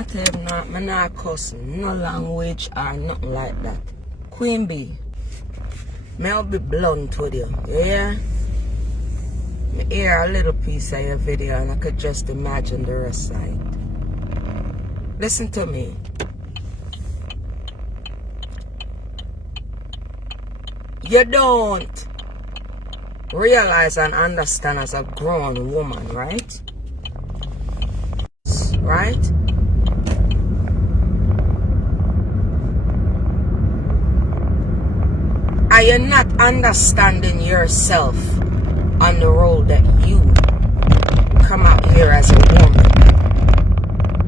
Me not cuss no language or nothing like that. Queen B, may I be blunt with you, yeah? Me hear a little piece of your video and I could just imagine the rest of it. Listen to me. You don't realize and understand as a grown woman, right? Right? Are you not understanding yourself on the role that you come out here as a woman?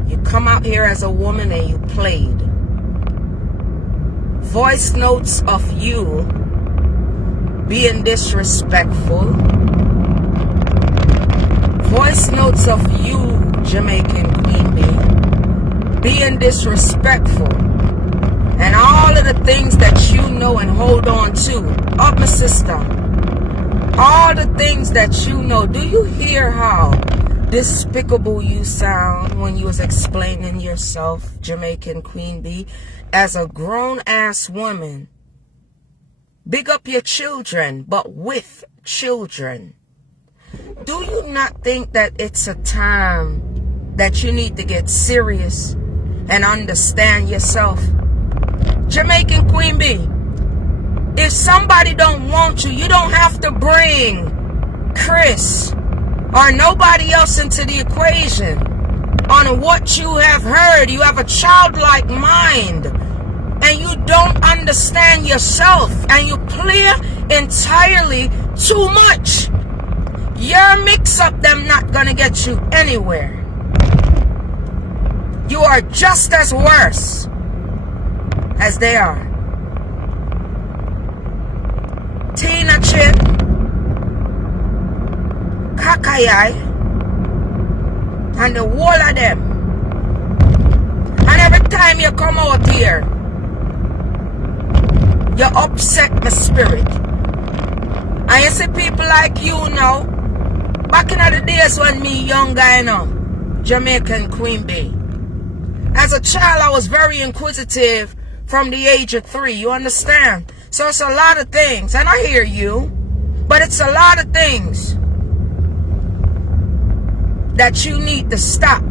You come out here as a woman and you played. Voice notes of you being disrespectful. Voice notes of you, Jamaican Queen Bee, being disrespectful. And all of the things that you know and hold on to. Up, my sister. All the things that you know. Do you hear how despicable you sound when you was explaining yourself, Jamaican Queen Bee, as a grown-ass woman? Big up your children, but with children. Do you not think that it's a time that you need to get serious and understand yourself? Jamaican Queen Bee, if somebody don't want you, you don't have to bring Chris or nobody else into the equation on what you have heard. You have a childlike mind and you don't understand yourself and you play entirely too much. Your mix-up them not gonna get you anywhere. You are just as worse as they are. Tina Chin, Kakayai, and the whole of them. And every time you come out here, you upset my spirit. And you see people like you now, back in the days when me young guy now, Jamaican Queen Bee. As a child, I was very inquisitive from the age of 3, you understand? So it's a lot of things, and I hear you, but it's a lot of things that you need to stop.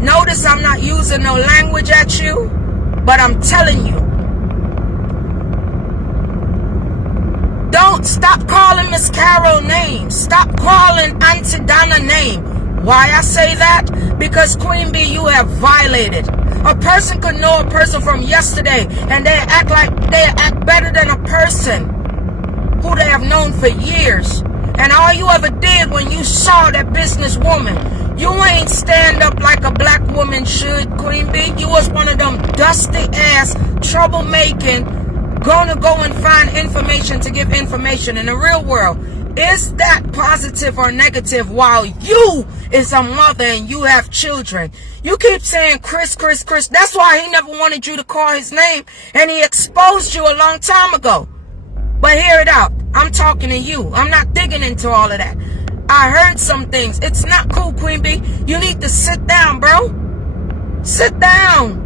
Notice I'm not using no language at you, but I'm telling you. Don't stop calling Miss Carol names. Stop calling Auntie Donna name. Why I say that? Because Queen Bee, you have violated. A person could know a person from yesterday and they act better than a person who they have known for years. And all you ever did when you saw that businesswoman, you ain't stand up like a black woman should, Queen Bee. You was one of them dusty ass, troublemaking, gonna go and find information to give information in the real world. Is that positive or negative while you is a mother and you have children? You keep saying Chris, Chris, Chris. That's why he never wanted you to call his name and he exposed you a long time ago. But hear it out. I'm talking to you. I'm not digging into all of that. I heard some things. It's not cool, Queen Bee. You need to sit down, bro. Sit down.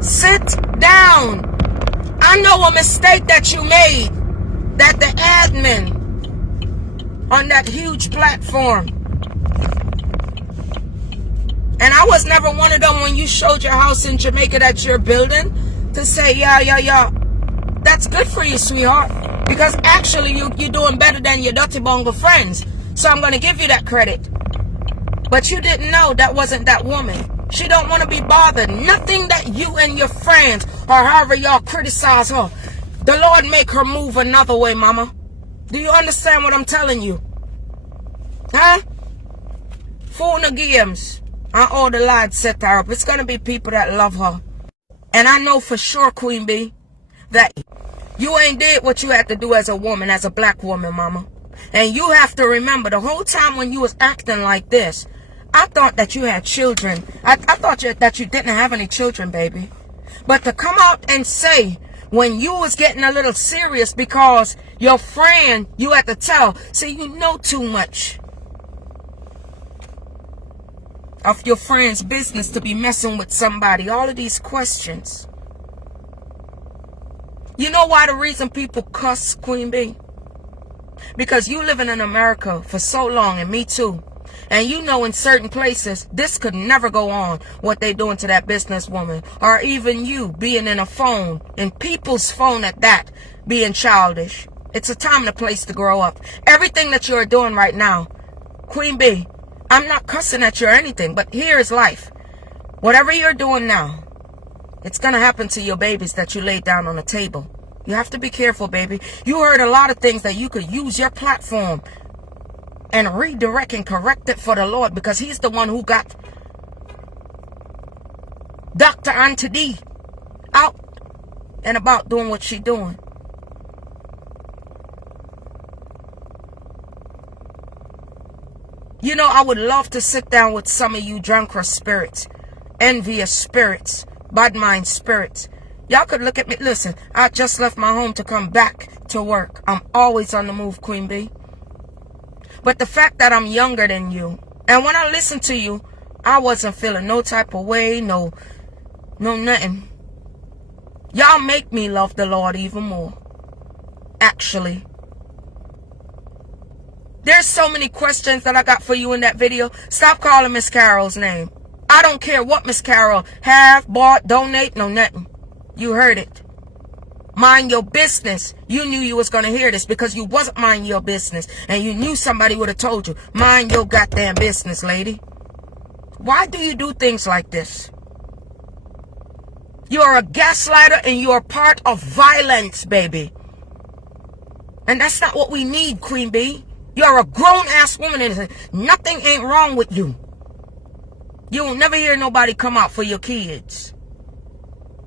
Sit down. I know a mistake that you made. That the admin on that huge platform, and I was never one of them when you showed your house in Jamaica that you're building to say yeah, that's good for you, sweetheart, because actually you're doing better than your dirty bongo friends, so I'm going to give you that credit. But you didn't know that wasn't that woman. She don't want to be bothered. Nothing that you and your friends or however y'all criticize her, the Lord make her move another way, mama. Do you understand what I'm telling you? Huh? Phone the games. And all the lads set her up. It's going to be people that love her. And I know for sure, Queen Bee, that you ain't did what you had to do as a woman, as a black woman, mama. And you have to remember, the whole time when you was acting like this, I thought that you had children. I thought that you didn't have any children, baby. But to come out and say, when you was getting a little serious because your friend, you had to tell, see, you know too much. of your friend's business to be messing with somebody. All of these questions. You know why the reason people cuss, Queen Bee? Because you living in America for so long, and me too. And you know in certain places, this could never go on, what they doing to that businesswoman. Or even you being in a phone, in people's phone at that, being childish. It's a time and a place to grow up. Everything that you're doing right now, Queen Bee, I'm not cussing at you or anything, but here is life. Whatever you're doing now, it's going to happen to your babies that you laid down on the table. You have to be careful, baby. You heard a lot of things that you could use your platform and redirect and correct it for the Lord, because he's the one who got Dr. Auntie D out and about doing what she doing. You know, I would love to sit down with some of you drunkard spirits, envious spirits, bad mind spirits. Y'all could look at me. Listen, I just left my home to come back to work. I'm always on the move, Queen Bee. But the fact that I'm younger than you, and when I listened to you, I wasn't feeling no type of way, no nothing. Y'all make me love the Lord even more. Actually. There's so many questions that I got for you in that video. Stop calling Miss Carol's name. I don't care what Miss Carol have, bought, donate, no nothing. You heard it. Mind your business. You knew you was going to hear this because you wasn't minding your business. And you knew somebody would have told you. Mind your goddamn business, lady. Why do you do things like this? You're a gaslighter and you're part of violence, baby. And that's not what we need, Queen Bee. You're a grown-ass woman and nothing ain't wrong with you. You will never hear nobody come out for your kids.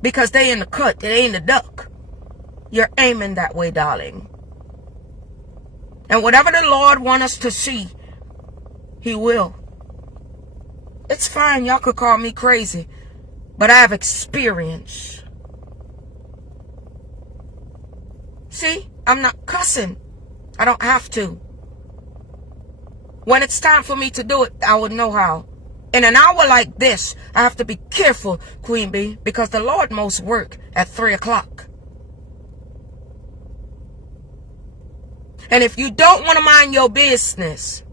Because they in the cut, they ain't the duck. You're aiming that way, darling. And whatever the Lord wants us to see, he will. It's fine, y'all could call me crazy. But I have experience. See, I'm not cussing. I don't have to. When it's time for me to do it, I would know how. In an hour like this, I have to be careful, Queen Bee, because the Lord most work at 3 o'clock. And if you don't want to mind your business,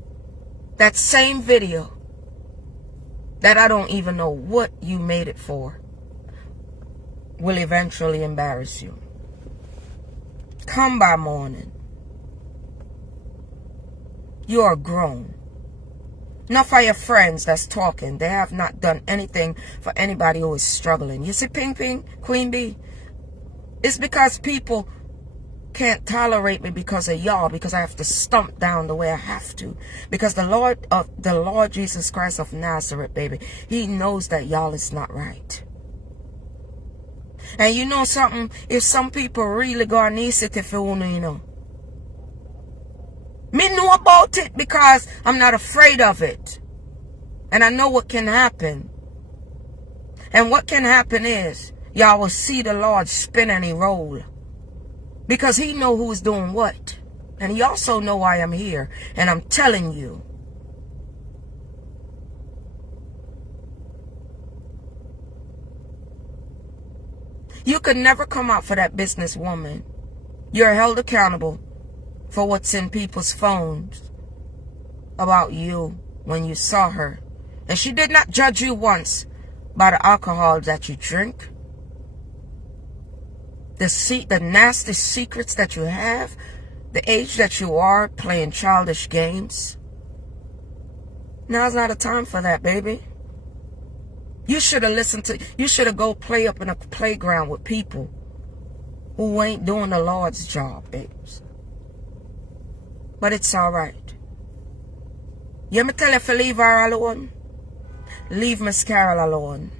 that same video that I don't even know what you made it for will eventually embarrass you. Come by morning. You are grown. Enough of your friends that's talking. They have not done anything for anybody who is struggling. You see, Ping Ping, Queen Bee? It's because people can't tolerate me because of y'all, because I have to stomp down the way I have to. Because the Lord Jesus Christ of Nazareth, baby, he knows that y'all is not right. And you know something? If some people really go and need it, if you know. Me know about it because I'm not afraid of it. And I know what can happen. And what can happen is, y'all will see the Lord spin and he roll. Because he know who's doing what. And he also know why I'm here. And I'm telling you. You could never come out for that businesswoman. You're held accountable for what's in people's phones about you when you saw her. And she did not judge you once by the alcohol that you drink. The nasty secrets that you have. The age that you are playing childish games. Now's not a time for that, baby. You should have listened to, you should have go play up in a playground with people who ain't doing the Lord's job, babes. But it's alright. You me tell you to leave her alone? Leave Miss Carol alone.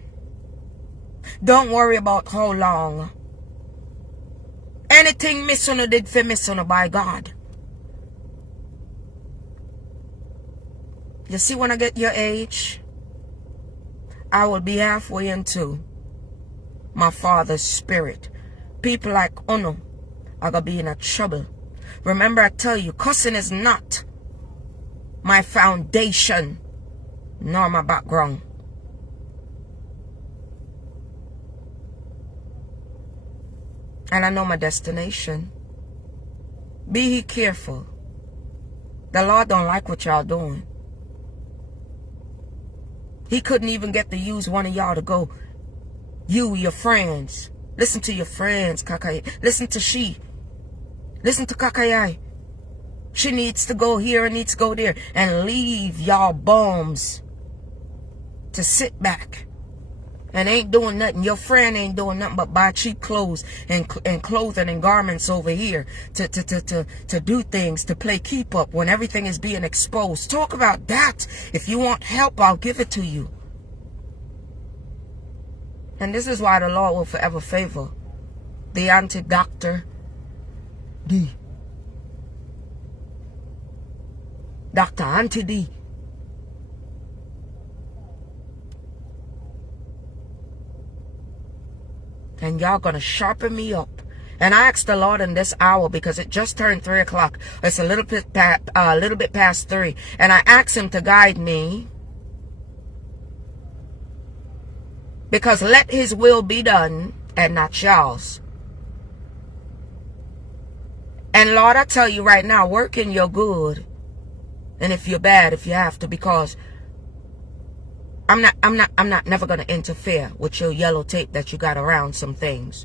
Don't worry about how long. Anything Miss Una did for Miss Una, by God. You see, when I get your age, I will be halfway into my Father's spirit. People like Una are going to be in a trouble. Remember, I tell you, cussing is not my foundation. nor my background. And I know my destination. Be ye careful. The Lord don't like what y'all doing. He couldn't even get to use one of y'all to go. You, your friends. Listen to your friends, Kakayai. Listen to she. Listen to Kakayai. She needs to go here and needs to go there. And leave y'all bums to sit back. And ain't doing nothing. Your friend ain't doing nothing but buy cheap clothes and clothing and garments over here to do things, to play keep up when everything is being exposed. Talk about that. If you want help, I'll give it to you. And this is why the Lord will forever favor the anti-doctor D. Dr. Auntie D. And y'all gonna sharpen me up. And I asked the Lord in this hour because it just turned 3 o'clock. It's a little bit past 3. And I asked him to guide me. Because let his will be done and not y'all's. And Lord, I tell you right now, work in your good. And if you're bad, if you have to, because I'm not never gonna interfere with your yellow tape that you got around some things.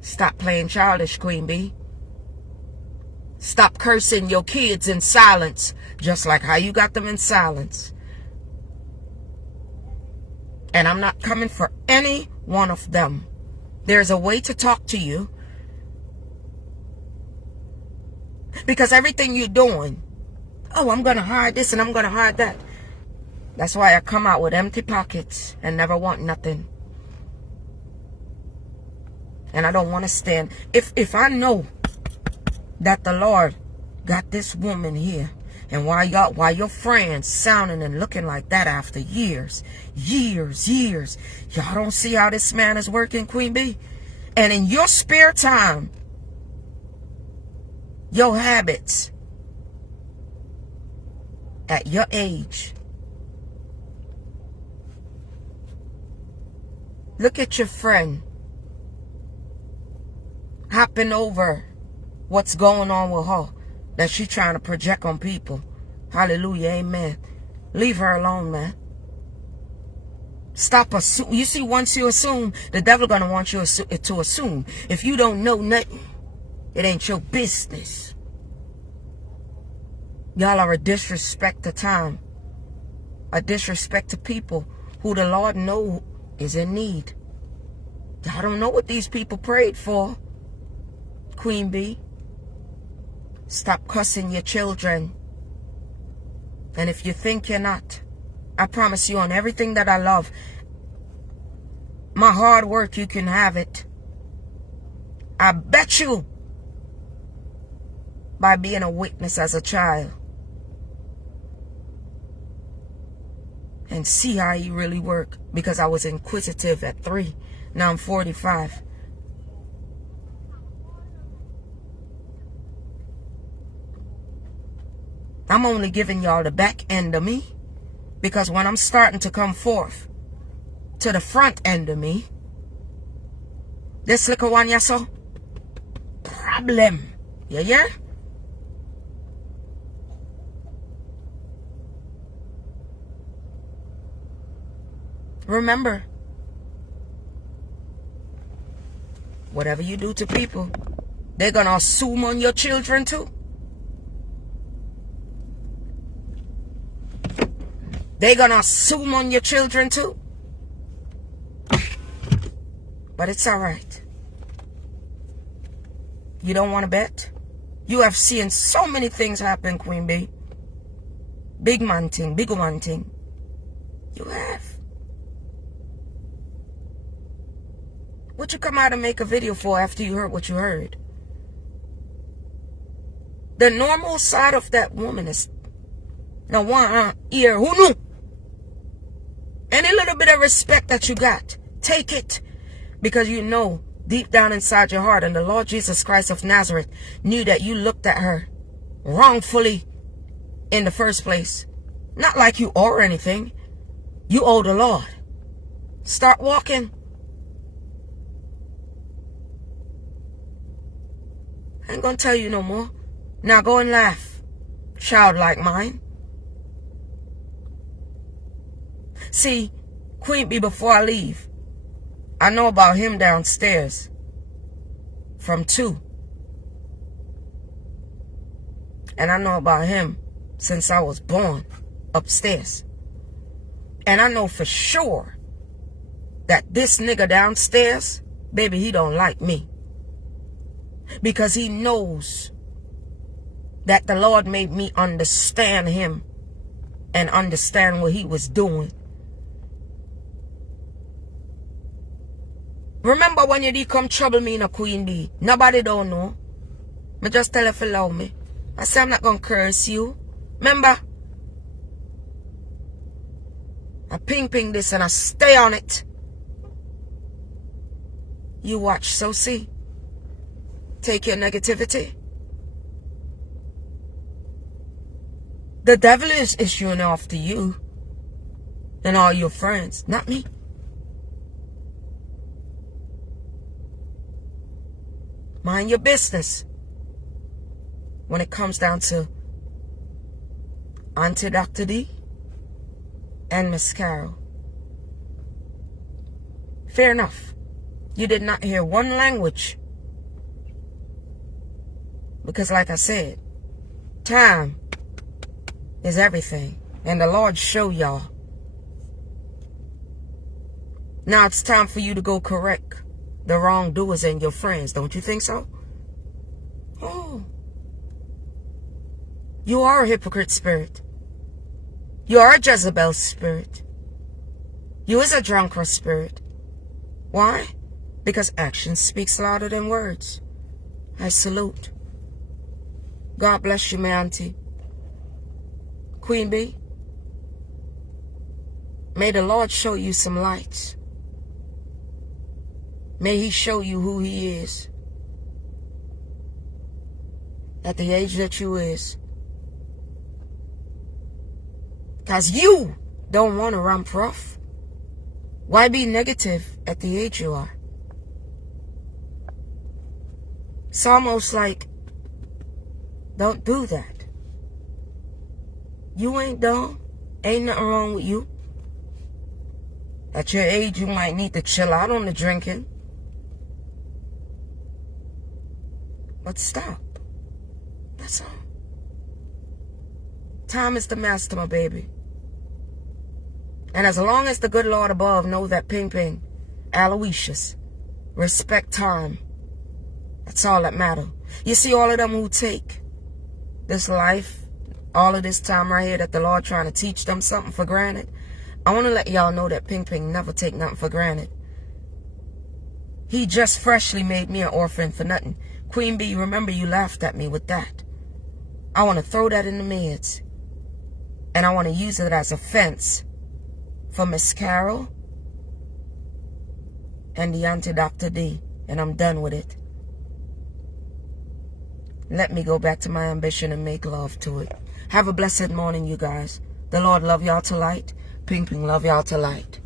Stop playing childish, Queen Bee. Stop cursing your kids in silence, just like how you got them in silence. And I'm not coming for any one of them. There's a way to talk to you. Because everything you're doing, oh, I'm going to hide this and I'm going to hide that. That's why I come out with empty pockets and never want nothing. And I don't want to stand. If I know that the Lord got this woman here, and why your friends sounding and looking like that after years, y'all don't see how this man is working, Queen Bee? And in your spare time, your habits at your age, look at your friend hopping over what's going on with her that she trying to project on people. Hallelujah, amen. Leave her alone, man. Stop assuming. You see, once you assume, the devil gonna want you to assume. If you don't know nothing, it ain't your business. Y'all are a disrespect to time. A disrespect to people who the Lord know is in need. Y'all don't know what these people prayed for, Queen Bee. Stop cussing your children. And if you think you're not, I promise you on everything that I love, my hard work, you can have it. I bet you by being a witness as a child. And see how you really work. Because I was inquisitive at 3. Now I'm 45. I'm only giving y'all the back end of me. Because when I'm starting to come forth to the front end of me, this little one, yes, so problem. Yeah? Remember, whatever you do to people, they're gonna assume on your children too. They're gonna assume on your children too. But it's alright. You don't want to bet? You have seen so many things happen, Queen Bee. Big man thing, big one thing. You have. What you come out and make a video for after you heard what you heard? The normal side of that woman is now one ear. Who knew? Any little bit of respect that you got, take it. Because you know deep down inside your heart, and the Lord Jesus Christ of Nazareth knew that you looked at her wrongfully in the first place. Not like you owe anything. You owe the Lord. Start walking. I ain't gonna tell you no more. Now go and laugh, child like mine. See, Queen Bee, before I leave, I know about him downstairs from 2. And I know about him since I was born upstairs. And I know for sure that this nigga downstairs, baby, he don't like me. Because he knows that the Lord made me understand him and understand what he was doing. Remember when you did come trouble me in a Queen Bee? Nobody don't know. Me just tell you if you love me. I say I'm not gonna curse you. Remember? I ping this and I stay on it. You watch, so see. Take your negativity. The devil is issuing off to you and all your friends, not me. Mind your business when it comes down to Auntie Dr. D and Miss Carol. Fair enough. You did not hear one language. Because like I said, time is everything. And the Lord show y'all. Now it's time for you to go correct the wrongdoers and your friends. Don't you think so? Oh. You are a hypocrite spirit. You are a Jezebel spirit. You is a drunkard spirit. Why? Because action speaks louder than words. I salute. God bless you, my auntie. Queen Bee, may the Lord show you some lights. May he show you who he is. At the age that you is. Because you don't want to run rough. Why be negative at the age you are? It's almost like, don't do that. You ain't dumb. Ain't nothing wrong with you. At your age, you might need to chill out on the drinking. But stop. That's all. Time is the master, my baby. And as long as the good Lord above know that Ping, Aloysius, respect time, that's all that matter. You see all of them who take this life, all of this time right here that the Lord trying to teach them something for granted. I want to let y'all know that Ping never take nothing for granted. He just freshly made me an orphan for nothing. Queen Bee, remember you laughed at me with that. I want to throw that in the meds. And I want to use it as a fence for Miss Carol and the Auntie Dr. D. And I'm done with it. Let me go back to my ambition and make love to it. Have a blessed morning, you guys. The Lord love y'all to light. Ping love y'all to light.